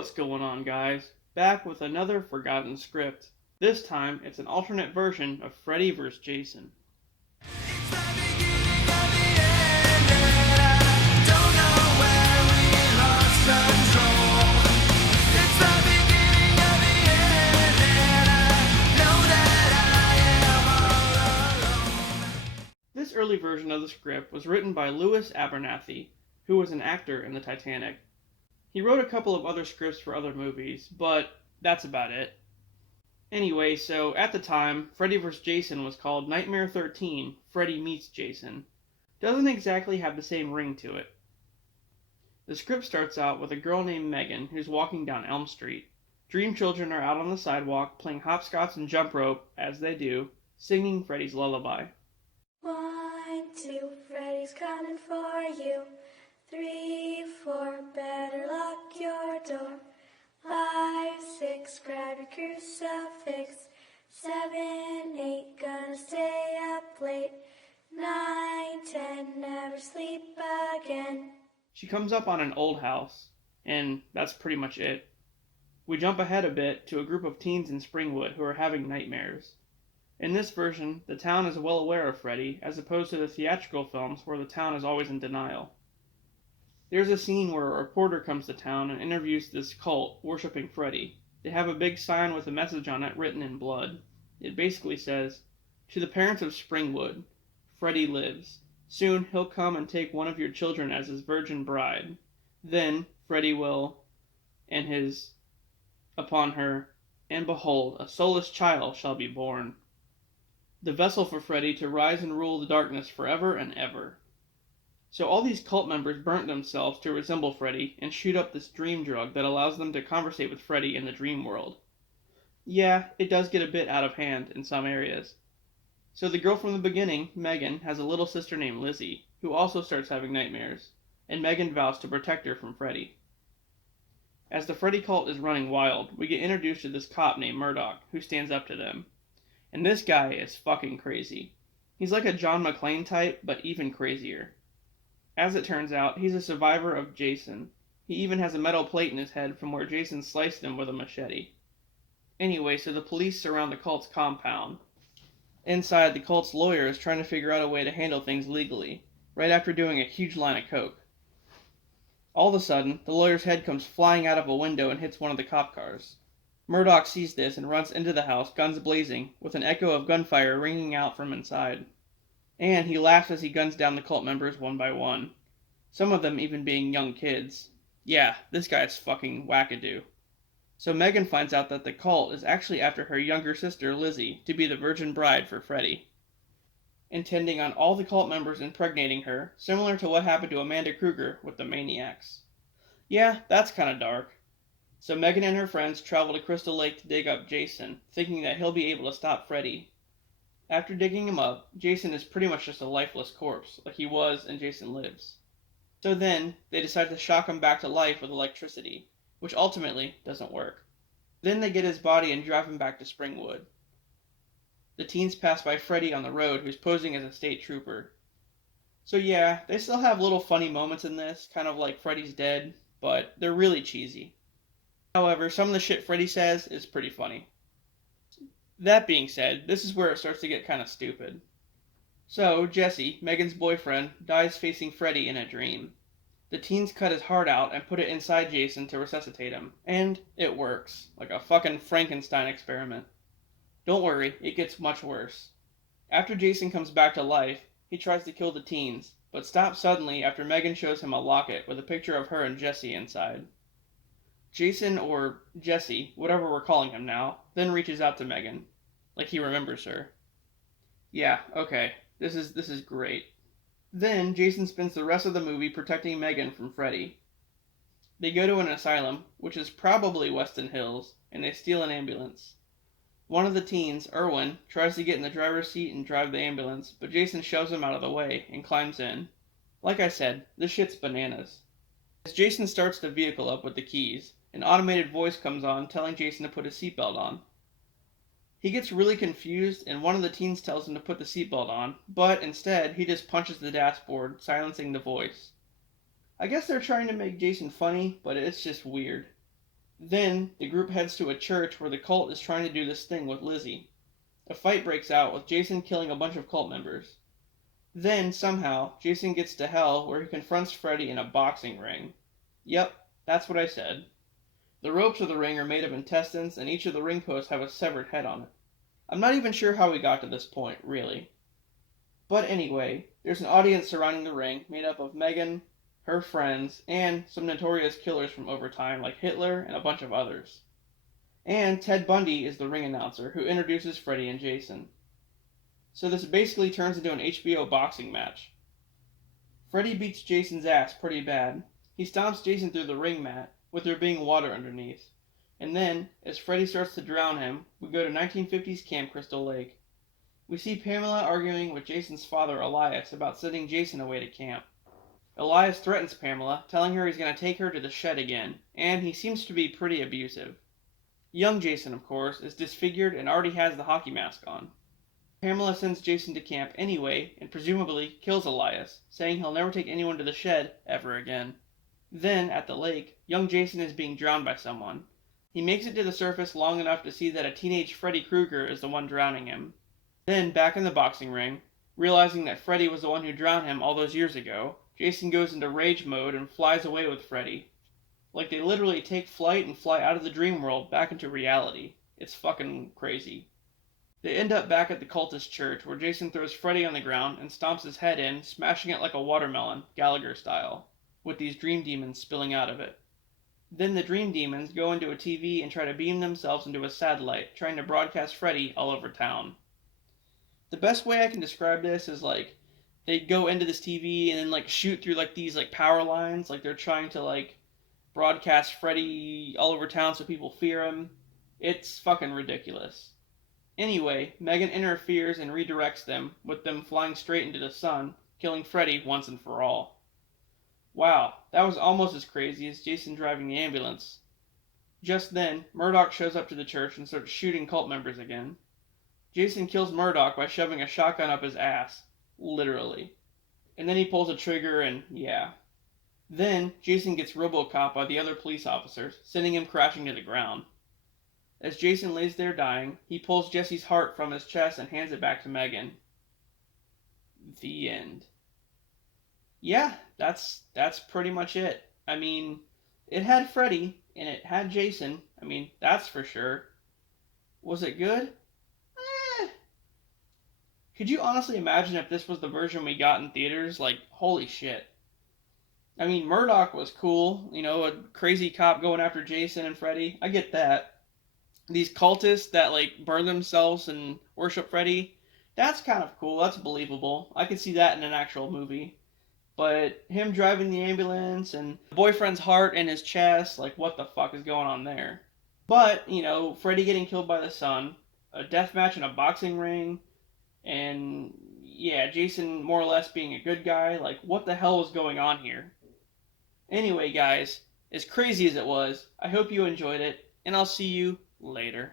What's going on, guys? Back with another forgotten script. This time, it's an alternate version of Freddy vs. Jason. This early version of the script was written by Louis Abernathy, who was an actor in the Titanic. He wrote a couple of other scripts for other movies, but that's about it. Anyway, so at the time, Freddy vs. Jason was called Nightmare 13, Freddy Meets Jason. Doesn't exactly have the same ring to it. The script starts out with a girl named Megan who's walking down Elm Street. Dream children are out on the sidewalk playing hopscotch and jump rope, as they do, singing Freddy's lullaby. 1, 2, Freddy's coming for you. 3, 4, better lock your door. 5, 6, grab your crucifix. 7, 8, gonna stay up late. 9, 10, never sleep again. She comes up on an old house, and that's pretty much it. We jump ahead a bit to a group of teens in Springwood who are having nightmares. In this version, the town is well aware of Freddy, as opposed to the theatrical films where the town is always in denial. There's a scene where a reporter comes to town and interviews this cult worshipping Freddy. They have a big sign with a message on it written in blood. It basically says, "To the parents of Springwood, Freddy lives. Soon he'll come and take one of your children as his virgin bride. Then Freddy will, and his, upon her, and behold, a soulless child shall be born. The vessel for Freddy to rise and rule the darkness forever and ever." So all these cult members burnt themselves to resemble Freddy and shoot up this dream drug that allows them to conversate with Freddy in the dream world. Yeah, it does get a bit out of hand in some areas. So the girl from the beginning, Megan, has a little sister named Lizzie, who also starts having nightmares, and Megan vows to protect her from Freddy. As the Freddy cult is running wild, we get introduced to this cop named Murdoch, who stands up to them. And this guy is fucking crazy. He's like a John McClane type, but even crazier. As it turns out, he's a survivor of Jason. He even has a metal plate in his head from where Jason sliced him with a machete. Anyway, so the police surround the cult's compound. Inside, the cult's lawyer is trying to figure out a way to handle things legally, right after doing a huge line of coke. All of a sudden, the lawyer's head comes flying out of a window and hits one of the cop cars. Murdoch sees this and runs into the house, guns blazing, with an echo of gunfire ringing out from inside. And he laughs as he guns down the cult members one by one. Some of them even being young kids. Yeah, this guy's fucking wackadoo. So Megan finds out that the cult is actually after her younger sister Lizzie to be the virgin bride for Freddy, intending on all the cult members impregnating her, similar to what happened to Amanda Kruger with the Maniacs. Yeah, that's kinda dark. So Megan and her friends travel to Crystal Lake to dig up Jason, thinking that he'll be able to stop Freddy. After digging him up, Jason is pretty much just a lifeless corpse, like he was in Jason Lives. So then, they decide to shock him back to life with electricity, which ultimately doesn't work. Then they get his body and drive him back to Springwood. The teens pass by Freddy on the road, who's posing as a state trooper. So yeah, they still have little funny moments in this, kind of like Freddy's Dead, but they're really cheesy. However, some of the shit Freddy says is pretty funny. That being said, this is where it starts to get kind of stupid. So, Jesse, Megan's boyfriend, dies facing Freddy in a dream. The teens cut his heart out and put it inside Jason to resuscitate him. And it works, like a fucking Frankenstein experiment. Don't worry, it gets much worse. After Jason comes back to life, he tries to kill the teens, but stops suddenly after Megan shows him a locket with a picture of her and Jesse inside. Jason, or Jesse, whatever we're calling him now, then reaches out to Megan, like he remembers her. Yeah, okay, this is great. Then Jason spends the rest of the movie protecting Megan from Freddy. They go to an asylum, which is probably Weston Hills, and they steal an ambulance. One of the teens, Erwin, tries to get in the driver's seat and drive the ambulance, but Jason shoves him out of the way and climbs in. Like I said, this shit's bananas. As Jason starts the vehicle up with the keys, an automated voice comes on telling Jason to put his seatbelt on. He gets really confused and one of the teens tells him to put the seatbelt on, but instead he just punches the dashboard, silencing the voice. I guess they're trying to make Jason funny, but it's just weird. Then the group heads to a church where the cult is trying to do this thing with Lizzie. A fight breaks out with Jason killing a bunch of cult members. Then, somehow, Jason gets to hell where he confronts Freddy in a boxing ring. Yep, that's what I said. The ropes of the ring are made of intestines, and each of the ring posts have a severed head on it. I'm not even sure how we got to this point, really. But anyway, there's an audience surrounding the ring made up of Megan, her friends, and some notorious killers from overtime like Hitler and a bunch of others. And Ted Bundy is the ring announcer who introduces Freddy and Jason. So this basically turns into an HBO boxing match. Freddy beats Jason's ass pretty bad. He stomps Jason through the ring mat, with there being water underneath. And then, as Freddy starts to drown him, we go to 1950s Camp Crystal Lake. We see Pamela arguing with Jason's father Elias about sending Jason away to camp. Elias threatens Pamela, telling her he's going to take her to the shed again, and he seems to be pretty abusive. Young Jason, of course, is disfigured and already has the hockey mask on. Pamela sends Jason to camp anyway, and presumably kills Elias, saying he'll never take anyone to the shed ever again. Then, at the lake, young Jason is being drowned by someone. He makes it to the surface long enough to see that a teenage Freddy Krueger is the one drowning him. Then, back in the boxing ring, realizing that Freddy was the one who drowned him all those years ago, Jason goes into rage mode and flies away with Freddy. Like they literally take flight and fly out of the dream world back into reality. It's fucking crazy. They end up back at the cultist church where Jason throws Freddy on the ground and stomps his head in, smashing it like a watermelon, Gallagher style, with these dream demons spilling out of it. Then the dream demons go into a TV and try to beam themselves into a satellite, trying to broadcast Freddy all over town. The best way I can describe this is like they go into this TV and then like shoot through like these like power lines, like they're trying to like broadcast Freddy all over town so people fear him. It's fucking ridiculous. Anyway, Megan interferes and redirects them, with them flying straight into the sun, killing Freddy once and for all. Wow, that was almost as crazy as Jason driving the ambulance. Just then, Murdoch shows up to the church and starts shooting cult members again. Jason kills Murdoch by shoving a shotgun up his ass. Literally. And then he pulls a trigger and yeah. Then, Jason gets RoboCop by the other police officers, sending him crashing to the ground. As Jason lays there dying, he pulls Jesse's heart from his chest and hands it back to Megan. The end. Yeah, that's pretty much it. I mean, it had Freddy, and it had Jason. I mean, that's for sure. Was it good? Could you honestly imagine if this was the version we got in theaters? Like, holy shit. I mean, Murdoch was cool. You know, a crazy cop going after Jason and Freddy. I get that. These cultists that, like, burn themselves and worship Freddy, that's kind of cool. That's believable. I could see that in an actual movie. But him driving the ambulance and the boyfriend's heart in his chest, like, what the fuck is going on there? But, you know, Freddy getting killed by the sun, a death match in a boxing ring, and, yeah, Jason more or less being a good guy. Like, what the hell was going on here? Anyway, guys, as crazy as it was, I hope you enjoyed it, and I'll see you later.